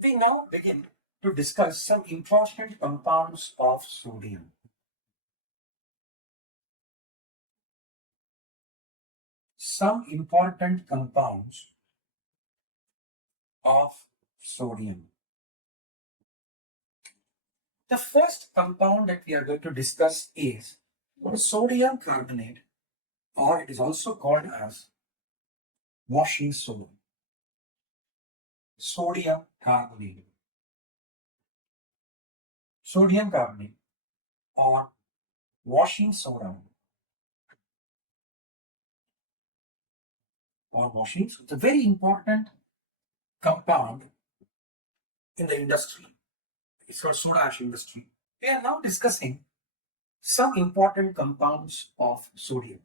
We now begin to discuss some important compounds of sodium. Some important compounds of sodium. The first compound that we are going to discuss is sodium carbonate, or it is also called as washing soda. Sodium carbonate. Sodium carbonate or washing soda or washing soda. It's a very important compound in the industry. It's for soda ash industry. We are now discussing some important compounds of sodium.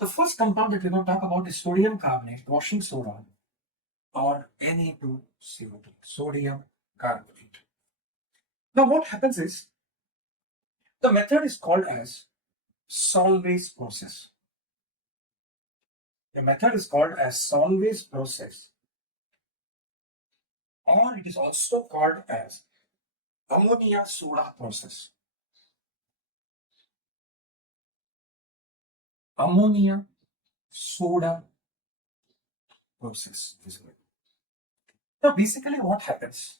The first compound that we're going to talk about is sodium carbonate, washing soda, or Na2CO2, sodium carbonate. Now what happens is, the method is called as Solvay's process. The method is called as Solvay's process, or it is also called as ammonia soda process. Ammonia soda process. Now basically what happens,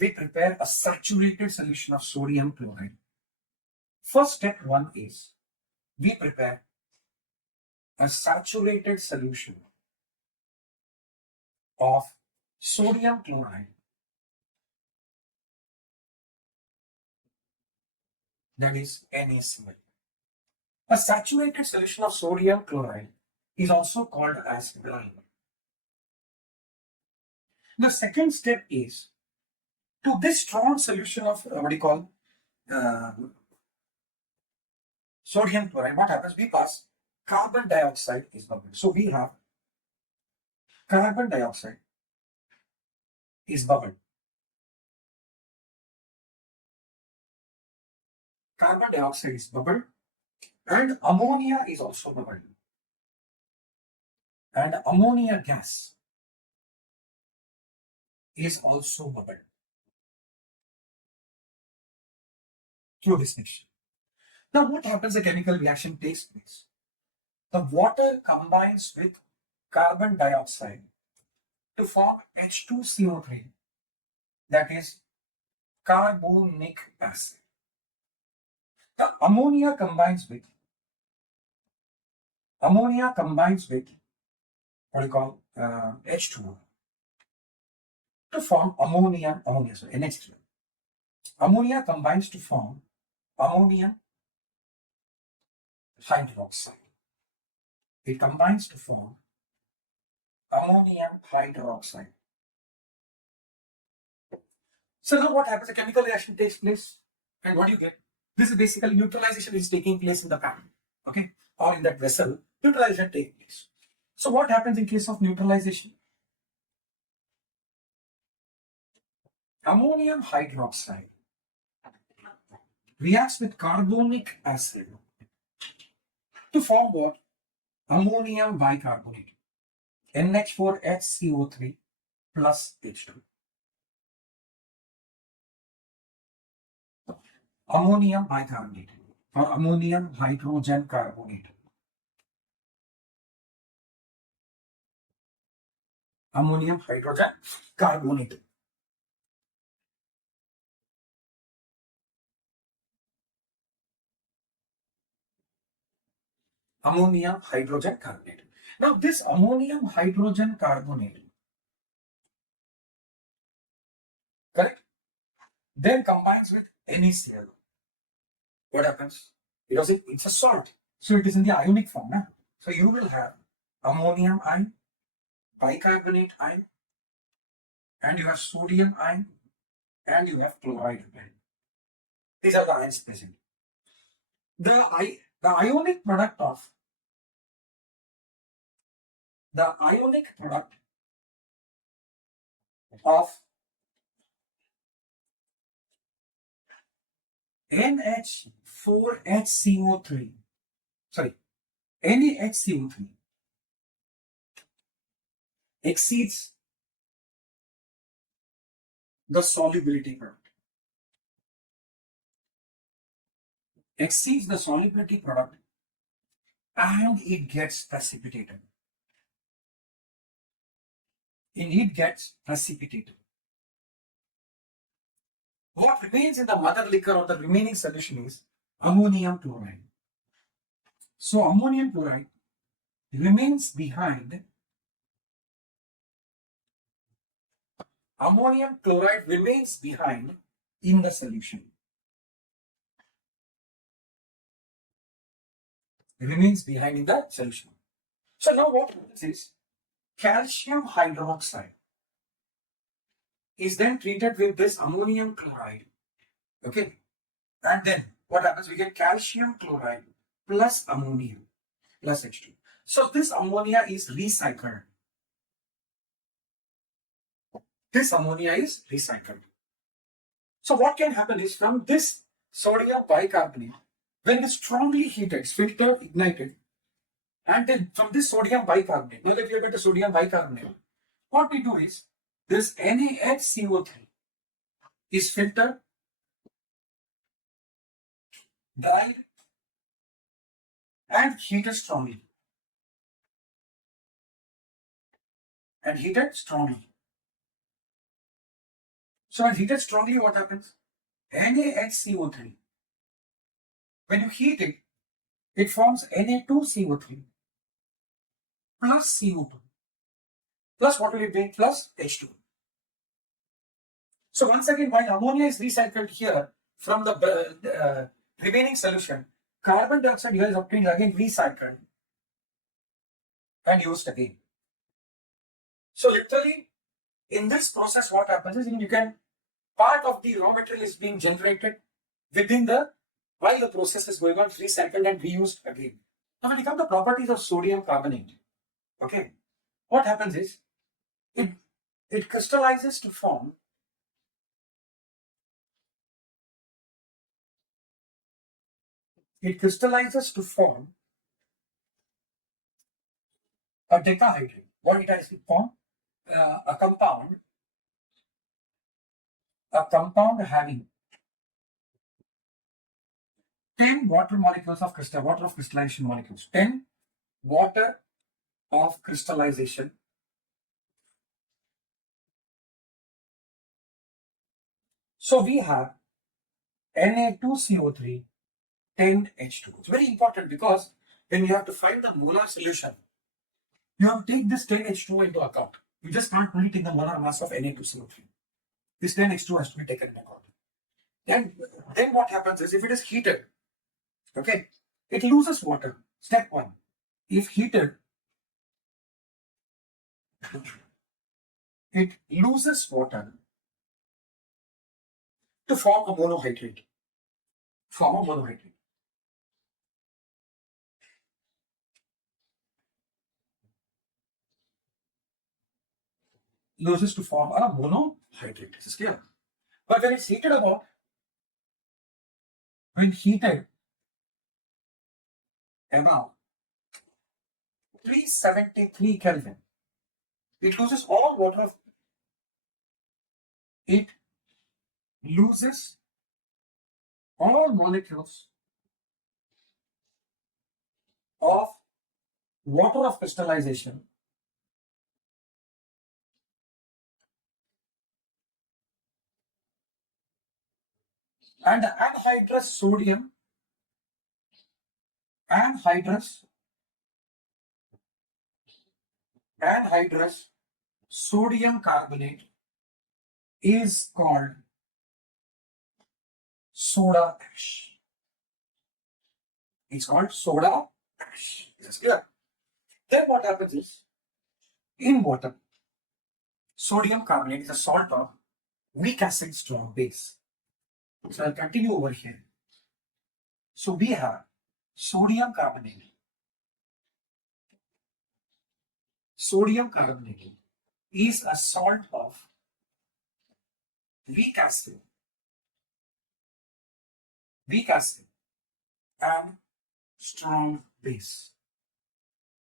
we prepare a saturated solution of sodium chloride. First step one is, we prepare a saturated solution of sodium chloride, that is NaCl. A saturated solution of sodium chloride is also called as brine. The second step is, to this strong solution of sodium chloride, what happens? We pass carbon dioxide is bubbled. So we have carbon dioxide is bubbled. Carbon dioxide is bubbled and ammonia is also bubbled. And ammonia gas is also bubbled through this mixture. Now what happens? A chemical reaction takes place. The water combines with carbon dioxide to form H2CO3, that is carbonic acid. The ammonia combines with H2O to form so NH3. Ammonia combines to form ammonium hydroxide. It combines to form ammonium hydroxide. So now what happens? A chemical reaction takes place, and what do you get? This is basically neutralization is taking place in the pan, okay, or in that vessel. Neutralization takes place. So what happens in case of neutralization? Ammonium hydroxide reacts with carbonic acid to form what? Ammonium bicarbonate, NH4HCO3 plus H2. Ammonium bicarbonate or ammonium hydrogen carbonate. Ammonium hydrogen carbonate. Ammonium hydrogen carbonate. Now this ammonium hydrogen carbonate, correct, then combines with NaCl. What happens? Because it's a salt, so it is in the ionic form. Now. So you will have ammonium ion, bicarbonate ion, and you have sodium ion, and you have chloride ion. These are the ions present. The ionic product of NH4HCO3, NaHCO3 exceeds the solubility product. Exceeds the solubility product and it gets precipitated. And it gets precipitated. What remains in the mother liquor or the remaining solution is ammonium chloride. So ammonium chloride remains behind. Ammonium chloride remains behind in the solution. Remains behind in the solution. So now what happens is calcium hydroxide is then treated with this ammonium chloride. Okay. And then what happens? We get calcium chloride plus ammonia plus H2. So this ammonia is recycled. This ammonia is recycled. So what can happen is from this sodium bicarbonate, when it's strongly heated, it's filtered, ignited, and then from this sodium bicarbonate, now that we have got the sodium bicarbonate, what we do is this NaHCO3 is filtered, dried, and heated strongly. And heated strongly. So when heated strongly, what happens? NaHCO3. When you heat it, it forms Na2CO3 plus CO2. Plus what will it be? Plus H2. So once again, while ammonia is recycled here from the remaining solution, carbon dioxide here is obtained again, recycled and used again. So literally, in this process, what happens is you can, part of the raw material is being generated within the, while the process is going on, recycled and reused again. Now when you come to the properties of sodium carbonate, okay, what happens is, it crystallizes to form a decahydrate. What it has to form? A compound having 10 water molecules of crystallization molecules. 10 water of crystallization. So we have Na2CO3, 10H2. It's very important because when you have to find the molar solution, you have to take this 10H2 into account. You just can't only take the molar mass of Na2CO3. This 10H2 has to be taken into account. Then what happens is, if it is heated, okay, it loses water. Step 1. If heated, it loses water to form a monohydrate. Loses to form a monohydrate. This is clear. But when it's heated about, when heated above 373 Kelvin, it loses all water. It loses all molecules of water of crystallization and the anhydrous sodium carbonate is called soda ash. It's called soda ash. Is this clear? Then what happens is, in water, sodium carbonate is a salt of weak acid strong base. So I'll continue over here. So we have sodium carbonate. Sodium carbonate is a salt of weak acid and strong base.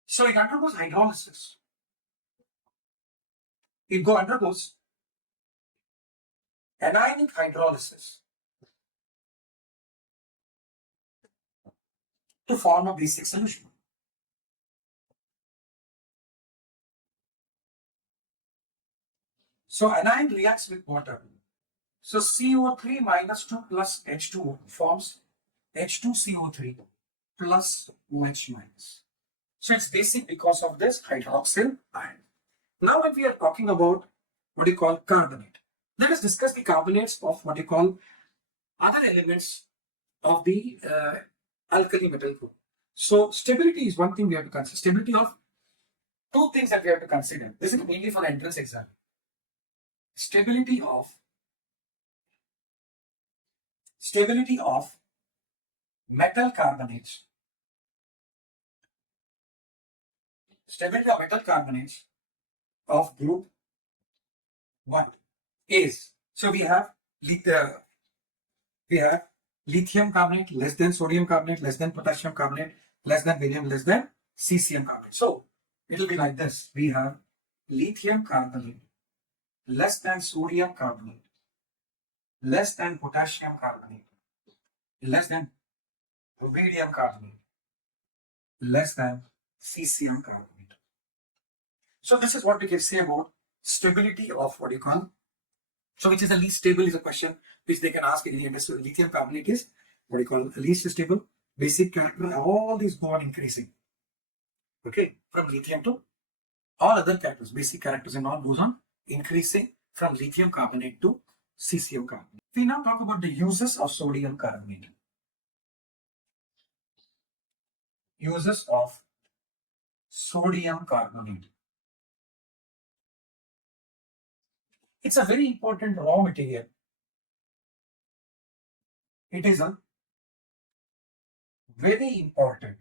So it undergoes hydrolysis. It undergoes anionic hydrolysis to form a basic solution. So anion reacts with water. So CO3 minus 2 plus H2 forms H2CO3 plus OH minus. So it's basic because of this hydroxyl ion. Now when we are talking about what you call carbonate, let us discuss the carbonates of what you call other elements of the alkali metal group. So stability is one thing we have to consider. Stability of two things that we have to consider. This is mainly for entrance exam. Stability of metal carbonates. Stability of metal carbonates of group 1 is, so we have lithium carbonate less than sodium carbonate less than potassium carbonate less than barium less than cesium carbonate. So it will be like this. We have lithium carbonate less than sodium carbonate less than potassium carbonate less than rubidium carbonate less than cesium carbonate. So this is what we can say about stability of what you call. So which is the least stable is a question which they can ask in the industry. Lithium carbonate is what you call least stable. Basic character, all these go on increasing. Okay, from lithium to all other characters, basic characters and all goes on increasing from lithium carbonate to cesium carbonate. We now talk about the uses of sodium carbonate. Uses of sodium carbonate. It's a very important raw material. It is a very important.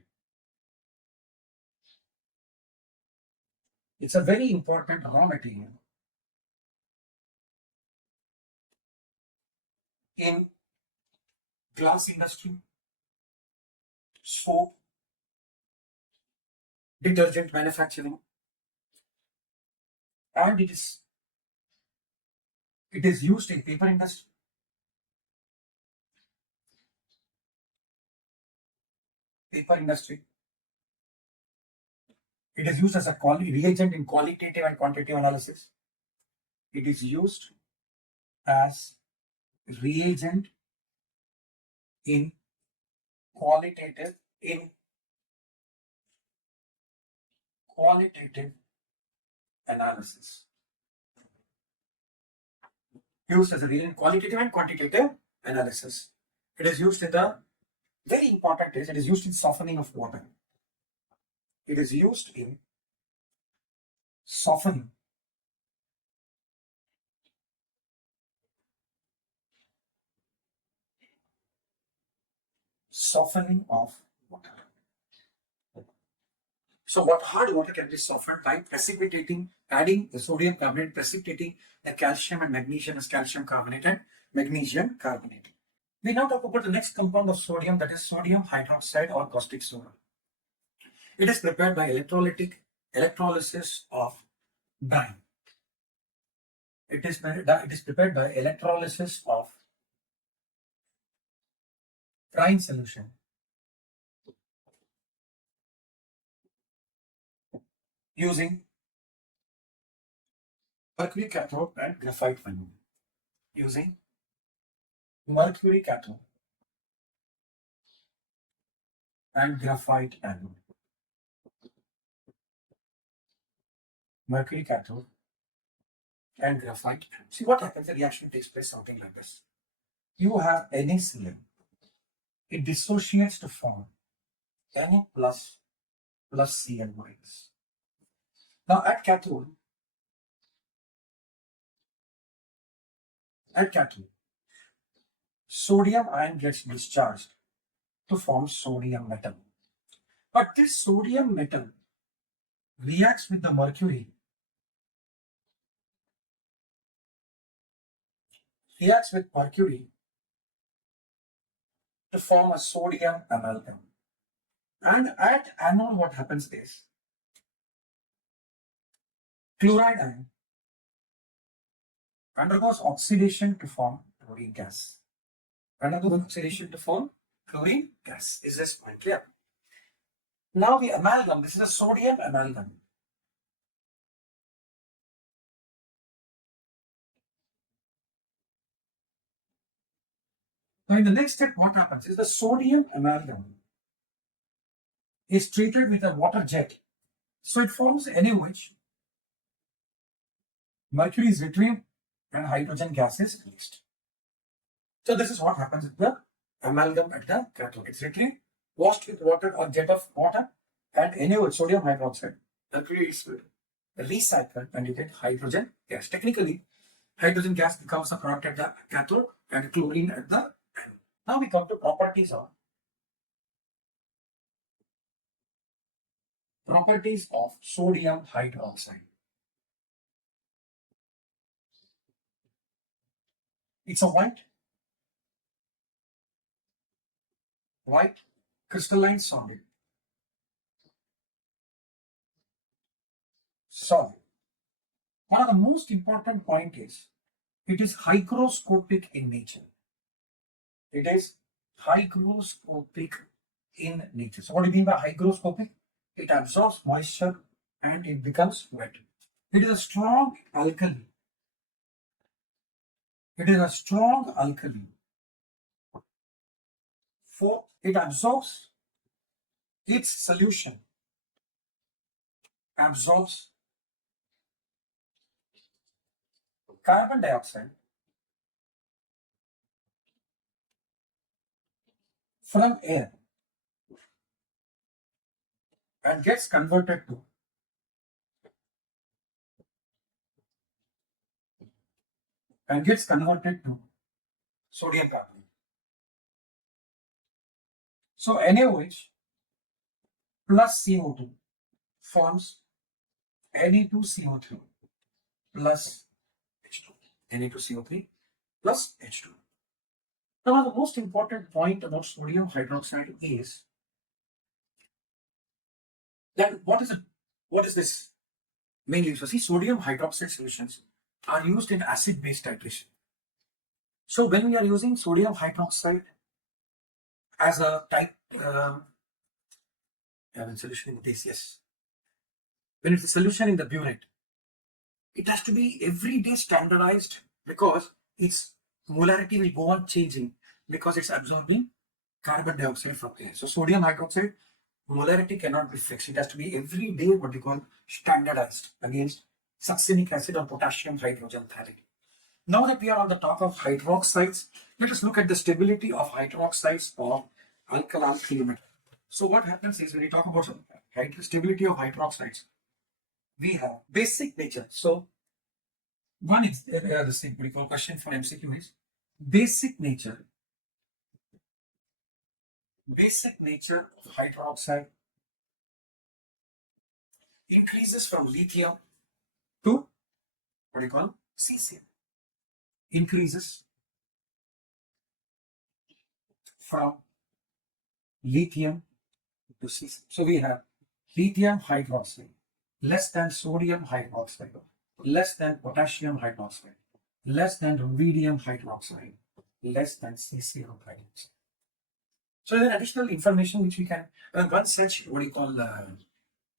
It's a very important raw material in glass industry, soap, detergent manufacturing, and it is used in paper industry. Paper industry. It is used as a reagent in qualitative and quantitative analysis. It is used as reagent in qualitative analysis. Used as a reagent in qualitative and quantitative analysis. It is used in the very important is it is used in softening of water. It is used in softening of water. So what hard water can be softened by precipitating, adding the sodium carbonate, precipitating the calcium and magnesium as calcium carbonate and magnesium carbonate. We now talk about the next compound of sodium, that is sodium hydroxide or caustic soda. It is prepared by electrolysis of brine. It is prepared by electrolysis of brine solution using mercury cathode and graphite anode. Using mercury cathode and graphite anode. Mercury cathode and graphite anode. See what happens, the reaction takes place something like this. You have NaCl. It dissociates to form Na plus Cl minus. Now at cathode, sodium ion gets discharged to form sodium metal. But this sodium metal reacts with the mercury, to form a sodium amalgam. And at anode, what happens is chloride ion undergoes oxidation to form chlorine gas. Undergoes oxidation to form chlorine gas. Is this point clear? Now the amalgam, this is a sodium amalgam. Now in the next step, what happens is the sodium amalgam is treated with a water jet. So it forms NaOH, mercury is retrieved, and hydrogen gas is released. So this is what happens with the amalgam at the cathode. It's retrieved, washed with water or jet of water, and NaOH, sodium hydroxide. Mercury is recycled and you get hydrogen gas. Technically, hydrogen gas becomes a product at the cathode and chlorine at the anode. Now we come to properties of sodium hydroxide. It's a white crystalline solid. One of the most important point is it is hygroscopic in nature. It is hygroscopic in nature. So what do you mean by hygroscopic? It absorbs moisture and it becomes wet. It is a strong alkali. It is a strong alkali. For it absorbs its solution, absorbs carbon dioxide from air and gets converted to sodium carbonate. So NaOH plus CO2 forms Na2CO3 plus H2. Na2CO3 plus H2. Now the most important point about sodium hydroxide is that what is this? Mainly, so see, sodium hydroxide solutions are used in acid-base titration. So when we are using sodium hydroxide as a type solution in this, yes. When it's a solution in the burette, it has to be everyday standardized because its molarity will go on changing because it's absorbing carbon dioxide from air. So sodium hydroxide molarity cannot be fixed. It has to be every day what we call standardized against succinic acid or potassium hydrogen thiolate. Now that we are on the top of hydroxides, let us look at the stability of hydroxides or alkaline element. So what happens is when we talk about stability of hydroxides, we have basic nature. So one is the same question for MCQ is basic nature. Basic nature of hydroxide increases from lithium to what do you call cesium. Increases from lithium to cesium. So we have lithium hydroxide less than sodium hydroxide, less than potassium hydroxide, less than rubidium hydroxide, less than cesium hydroxide. So there's additional information which we can, one such what do you call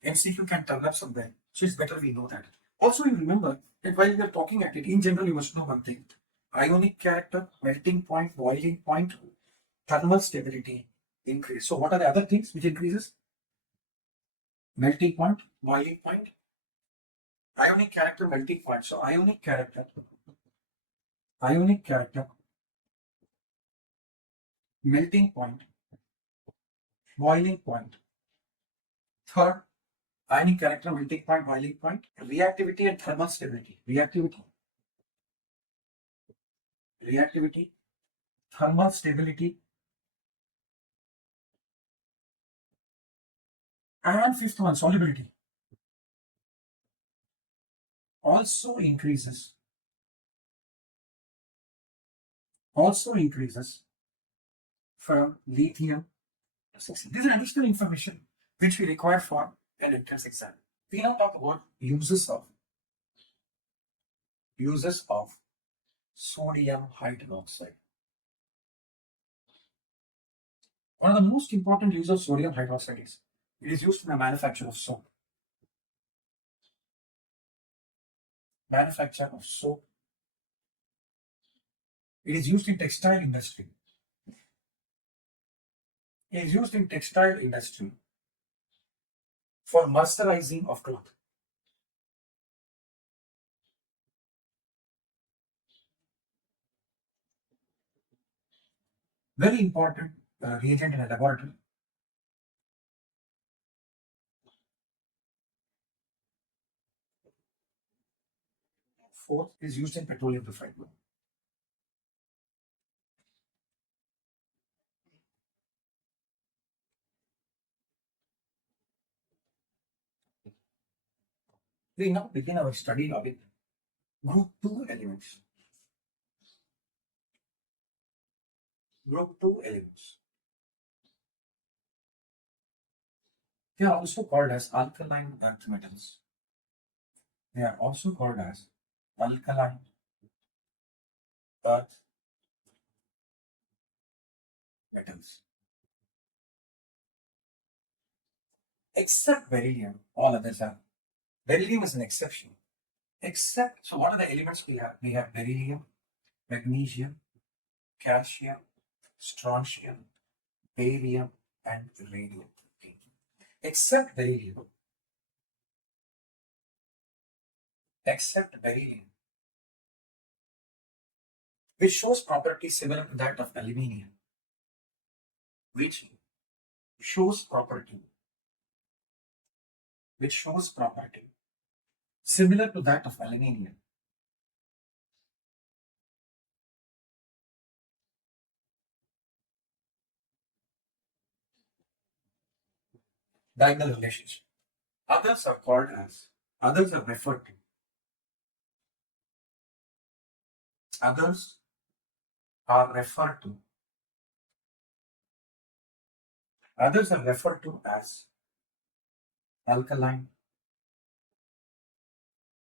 MCQ can develop somewhere. So it's better we know that. Also, you remember that while we are talking at it, in general, you must know one thing: ionic character, melting point, boiling point, thermal stability increase. So what are the other things which increases? Melting point, boiling point, ionic character, melting point. So ionic character, melting point, boiling point. Third, ionic character, melting point, boiling point, reactivity and thermal stability. Reactivity, thermal stability, and fifth one, solubility, also increases from lithium to cesium. This is additional information which we require for an entrance exam. We now talk about uses of sodium hydroxide. One of the most important uses of sodium hydroxide is it is used in the manufacture of soap. Manufacture of soap. It is used in textile industry. It is used in textile industry for mercerizing of cloth. Very important reagent in a laboratory. Fourth is used in petroleum refinery. We now begin our study of it. Group 2 elements. Group 2 elements. They are also called as alkaline earth metals. They are also called as alkaline earth metals. Except beryllium, all others are. Beryllium is an exception. Except, so what are the elements we have? We have beryllium, magnesium, calcium, strontium, barium, and radium. Okay. Except beryllium, which shows property similar to that of aluminium, which shows property similar to that of aluminium. Diagonal relationship. Others are referred to. Others are referred to. Others are referred to as alkaline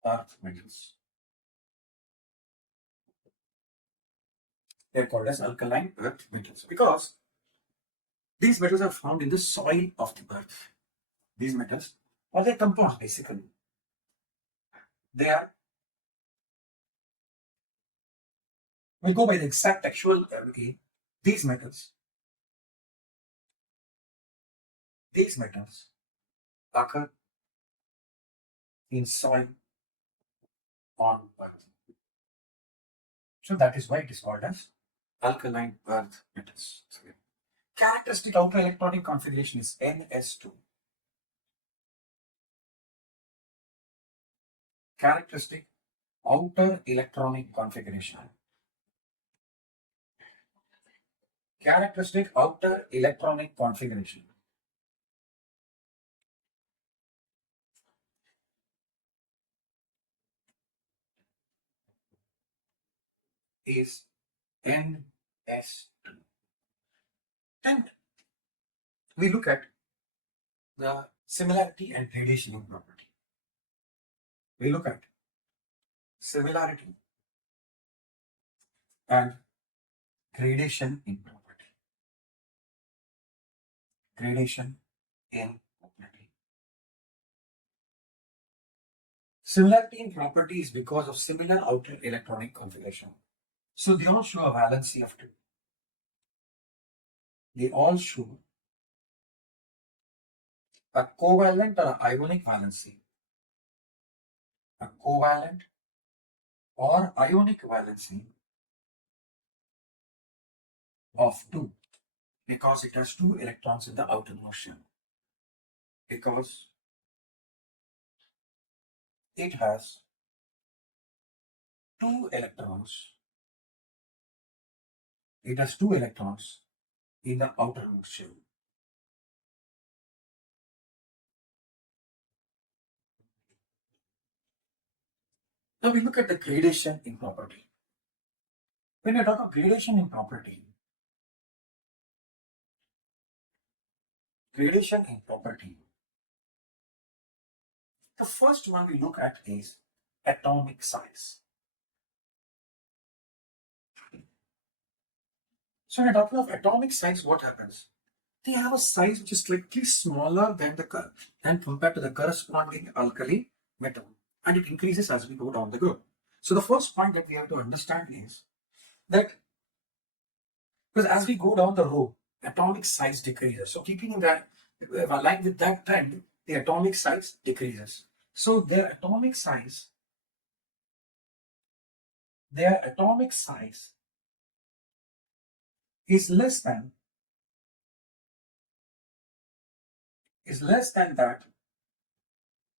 earth metals. They are called as alkaline earth metals because these metals are found in the soil of the earth. These metals are their compounds basically. They are, we go by the exact actual, okay, these metals occur in soil on earth. So that is why it is called as alkaline earth metals. Characteristic outer electronic configuration is Ns2. Characteristic outer electronic configuration. Characteristic outer electronic configuration is Ns2. And we look at the similarity and gradation in property. We look at similarity and gradation in property. Gradation in property. Similarity in property is because of similar outer electronic configuration. So they all show a valency of 2. They all show a covalent or ionic valency. A covalent or ionic valency of 2 because it has 2 electrons in the outermost shell. Because it has 2 electrons. It has 2 electrons in the outermost shell. Now we look at the gradation in property. When you talk of gradation in property, the first one we look at is atomic size. So when you're talking of atomic size, what happens? They have a size which is slightly smaller than compared to the corresponding alkali metal, and it increases as we go down the group. So the first point that we have to understand is that because as we go down the row, atomic size decreases. So keeping in that, like with that trend, the atomic size decreases. So their atomic size is less than that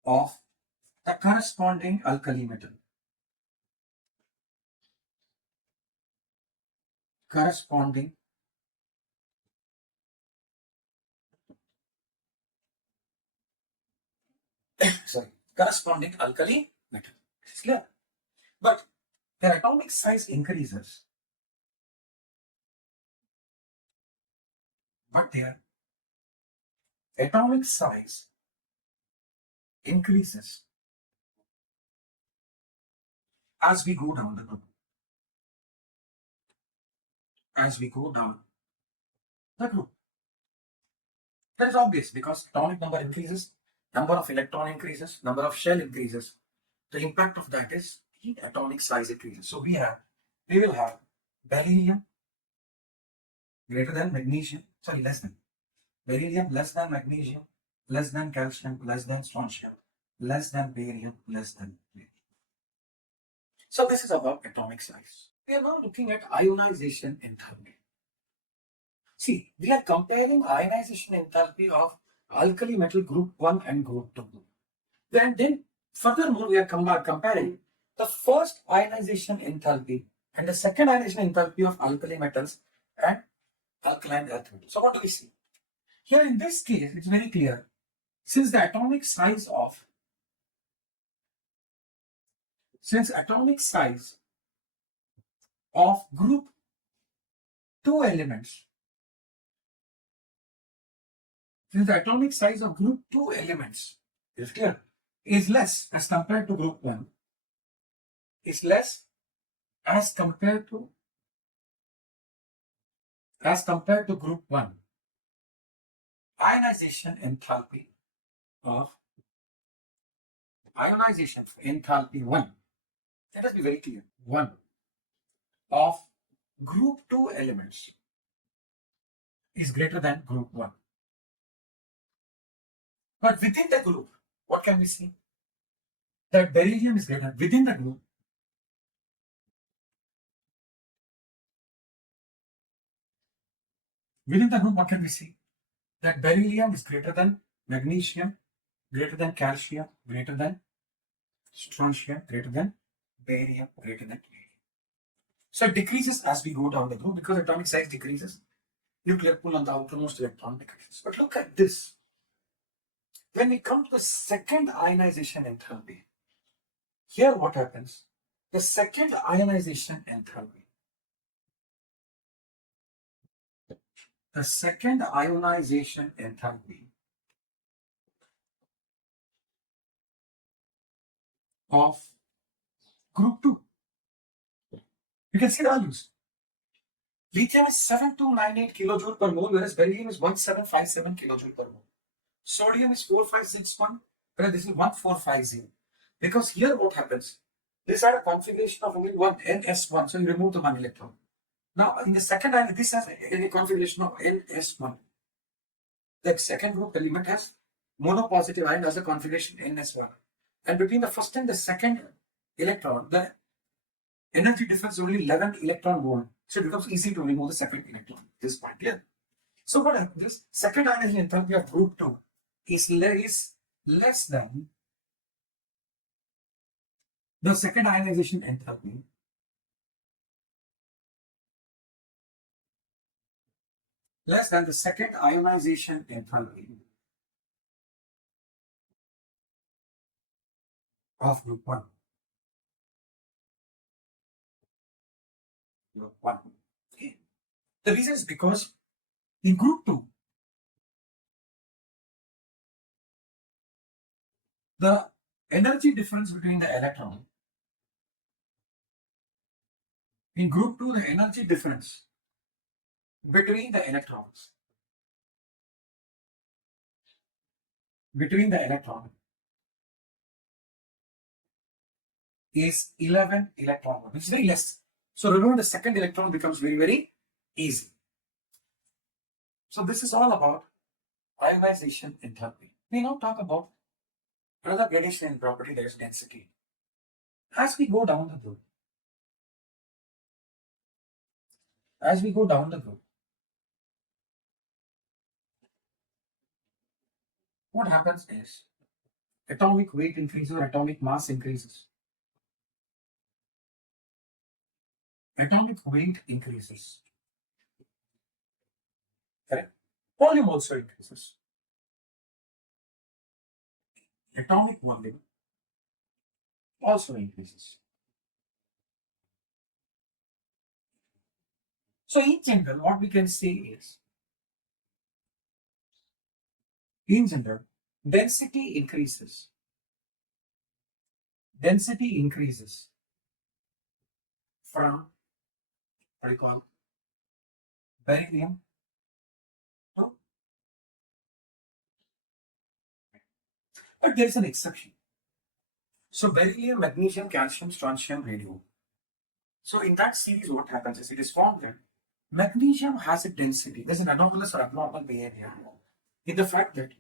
of the corresponding alkali metal. Corresponding corresponding alkali metal. This is clear. But their atomic size increases. But their atomic size increases as we go down the group. As we go down the group. That is obvious because atomic number increases, number of electron increases, number of shell increases. The impact of that is the atomic size increases. So we will have beryllium greater than magnesium, less than. Beryllium less than magnesium, less than calcium, less than strontium, less than barium, less than barium. So this is about atomic size. We are now looking at ionization enthalpy. See, we are comparing ionization enthalpy of alkali metal group 1 and group 2. Then furthermore, we are comparing the first ionization enthalpy and the second ionization enthalpy of alkali metals and alkaline earth metals. So what do we see? Here in this case, it's very clear. Since atomic size of group 2 elements, since the atomic size of group 2 elements is clear, is less as compared to group 1, is less as compared to group 1, ionization enthalpy 1. Let us be very clear. 1 of group 2 elements is greater than group 1. But within the group, what can we see? That beryllium is greater within the group. Within the group, what can we see? That beryllium is greater than magnesium, greater than calcium, greater than strontium, greater than barium, greater than radium. So it decreases as we go down the group because atomic size decreases. Nuclear pull on the outermost electron decreases. But look at this. When we come to the second ionization enthalpy, here what happens? The second ionization enthalpy. The second ionization enthalpy of group 2. You can see the values. Lithium is 7298 kilojoule per mole, whereas beryllium is 1757 kilojoule per mole. Sodium is 4561, whereas this is 1450. Because here what happens? This had a configuration of only one NS1, so you remove the one electron. Now in the second ion, this has a configuration of NS1. The second group element has monopositive ion as a configuration NS1. And between the first and the second electron, the energy difference is only 11 electron volt. So it becomes easy to remove the second electron. This point here. So what happens? This second ionization enthalpy of group 2 is less than the second ionization enthalpy of group 1. Group 1. Okay. The reason is because in group 2, the energy difference between the electron, in group 2, the energy difference between the electrons. Between the electron is 11 electron volt, which is very less. So remember, the second electron becomes very, very easy. So this is all about ionization enthalpy. We now talk about another gradation property, that is density. As we go down the group, what happens is atomic weight increases or atomic mass increases. Atomic weight increases. Correct? Volume also increases. Atomic volume also increases. So in general, what we can say is, in general, density increases. Density increases from, what do you call, beryllium to, but there is an exception. So beryllium, magnesium, calcium, strontium, radium. So in that series, what happens is, it is found that magnesium has a density. There's an anomalous or abnormal behavior in the fact that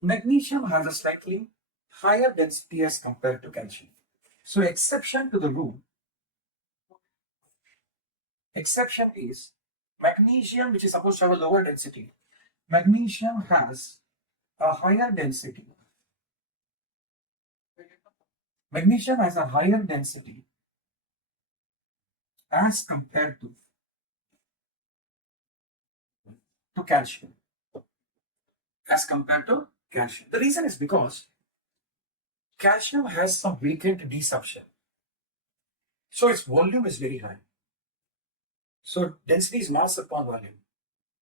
magnesium has a slightly higher density as compared to calcium. So exception to the rule, exception is magnesium, which is supposed to have a lower density. Magnesium has a higher density. Magnesium has a higher density as compared to calcium. As compared to calcium. The reason is because calcium has some weakened desorption. So its volume is very high. So density is mass upon volume.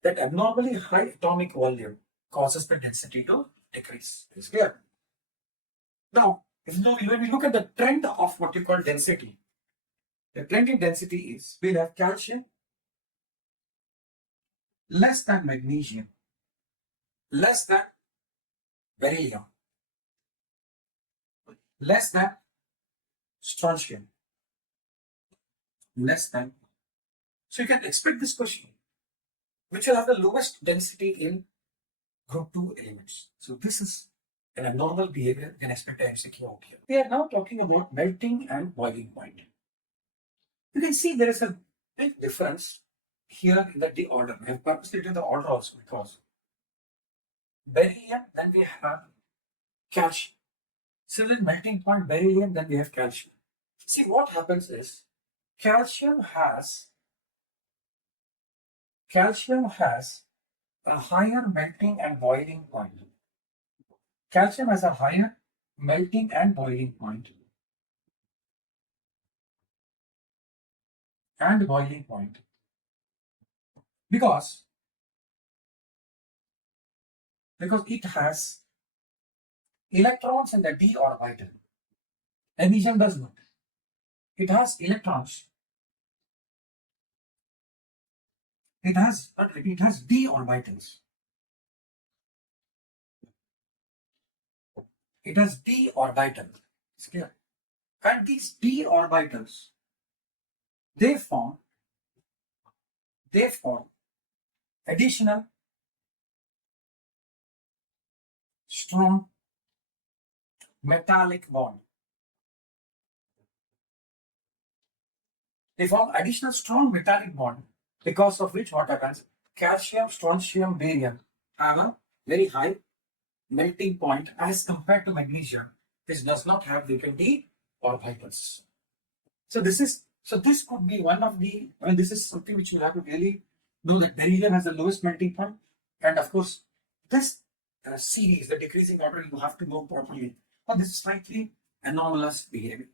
That abnormally high atomic volume causes the density to decrease. It's clear. Now, when we look at the trend of what you call density, the trend in density is, we'll have calcium less than magnesium, less than beryllium, less than strontium, less than. So you can expect this question, which will have the lowest density in group 2 elements. So this is an abnormal behavior. You can expect an MCQ out here. We are now talking about melting and boiling point. You can see there is a big difference here in the D order. I have purposely written the order also because beryllium, then we have calcium. Similar melting point, beryllium, then we have calcium. See, what happens is calcium has a higher melting and boiling point. Calcium has a higher melting and boiling point. Because it has electrons in the d orbital. Magnesium does not. It has electrons. It has d orbitals. It has d orbitals. It's clear. And these d orbitals, they form additional strong metallic bond. They form additional strong metallic bond, because of which what happens? Calcium, strontium, barium have a very high melting point as compared to magnesium, which does not have d orbitals. So this could be one of the, this is something which you have to really know, that beryllium has the lowest melting point, and of course this series, the decreasing order, you have to know properly. But this is slightly anomalous behavior.